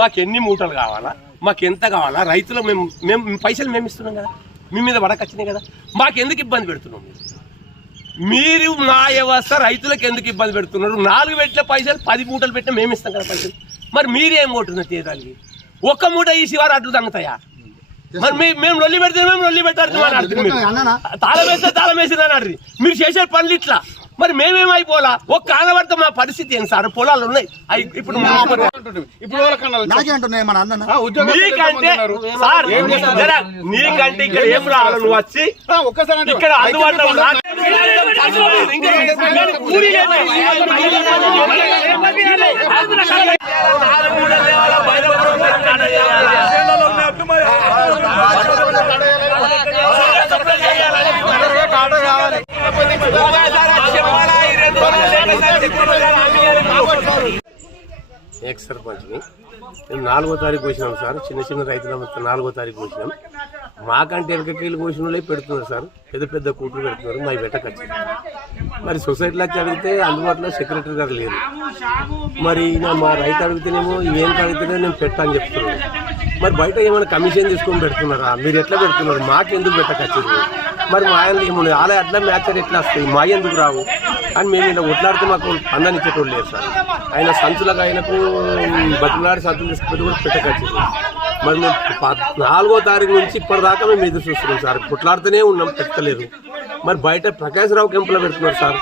మాకెన్ని మూటలు కావాలా, మాకెంత కావాలా, రైతులు మేము పైసలు మేము ఇస్తున్నాం కదా, మీ మీద వడకొచ్చినాయి కదా, మాకెందుకు ఇబ్బంది పెడుతున్నాం? మీరు నా వ్యవస్థ రైతులకు ఎందుకు ఇబ్బంది పెడుతున్నారు? 4 పెట్టిన పైసలు 10 మూటలు పెట్టినా మేము ఇస్తాం కదా పైసలు. మరి మీరేం కొట్టున్నారు తీయడానికి? ఒక్క మూట ఈ శివారు అడ్లు తగ్గుతాయా? మరి మేము లొల్లి పెడితే మేము లొల్లి పెట్టారు, తాళం వేస్తే తాళం వేసిందని అడిగి మీరు చేసే పనులు ఇట్లా. మరి మేమేమైపోలా? ఒక్క ఆనవర్త మా పరిస్థితి ఏంటి సార్? పొలాలు ఉన్నాయి ఇప్పుడు నీకంటే ఇక్కడ ఏం రావాలి? నువ్వు వచ్చి ఇక్కడ అందుబాటులో ఎక్స్ సర్పంచ్ని మేము 4వ తారీఖు వచ్చినాం సార్. చిన్న రైతుల 4వ తారీఖు వచ్చినాం. మాకంటే వెనకకీళ్ళు కోసిన వాళ్ళే పెడుతున్నారు సార్, పెద్ద కూతురు పెడుతున్నారు. మా పెట్టకొచ్చి మరి సొసైటీలో అడిగితే అందుబాటులో సెక్రటరీ గారు లేరు. మరి మా రైతు అడిగితేనేమో ఏం అడిగితేనే నేను పెట్టని చెప్తున్నాను. మరి బయట ఏమైనా కమిషన్ తీసుకొని పెడుతున్నారా? మీరు ఎట్లా పెడుతున్నారు? మాకెందుకు పెట్టకొచ్చారు? మరి మా ఏముంది అలా అట్లా మ్యాచర్ ఎట్లా వస్తాయి? మా ఎందుకు రావు అని మేము ఇలా కొట్లాడితే మాకు పందనిచ్చేటోళ్ళు లేదు సార్. ఆయన సంచులకు ఆయనకు బతులాడి సంచులు తీసుకుపోతే కూడా పెట్టకొచ్చారు. మరి మేము 4వ తారీఖు నుంచి ఇప్పటిదాకా మేము ఎదురు చూస్తున్నాం సార్. కొట్లాడుతూనే ఉన్నాం, పెట్టలేదు. మరి బయట ప్రకాశ్రావు కెంపులో పెడుతున్నారు సార్,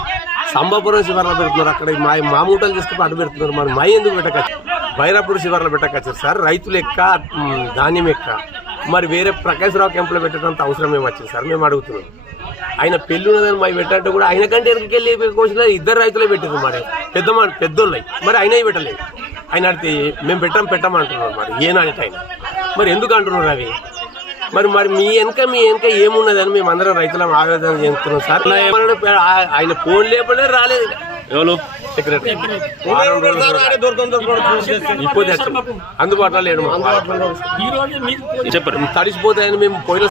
సంబాపురం శివార్లో పెడుతున్నారు. అక్కడ మా మూటలు తీసుకుని అటు పెడుతున్నారు. మరి మా ఎందుకు పెట్టకొచ్చారు? బైరాపూర్ శివార్లో పెట్టకొచ్చారు సార్. రైతులు ఎక్క ధాన్యం ఎక్క మరి వేరే ప్రకాశ్రావు కెంపులో పెట్టడంత అవసరం మేము వచ్చింది సార్. మేము అడుగుతున్నాం. ఆయన పెళ్ళి ఉన్నదని మా పెట్టంటే కూడా ఆయన కంటే ఎక్కడికెళ్ళి కోసిన 2 రైతులే పెట్టారు. మరి పెద్దోళ్ళు మరి అయినా పెట్టలేదు. ఆయన అడితే మేము పెట్టమంటున్నాం. మరి ఏనాటి ఆయన మరి ఎందుకు అంటున్నారు అవి? మరి మీ వెనక ఏమున్నదని మేము అందరం రైతులం ఆవేదన చెందుతున్నాం సార్. ఆయన ఫోన్ లేపడే రాలేదు. ఎవరు సెక్రటరీ ఇప్పుడు అందుబాటులో లేడు. చెప్పండి తడిసిపోతాయని మేము పోయిన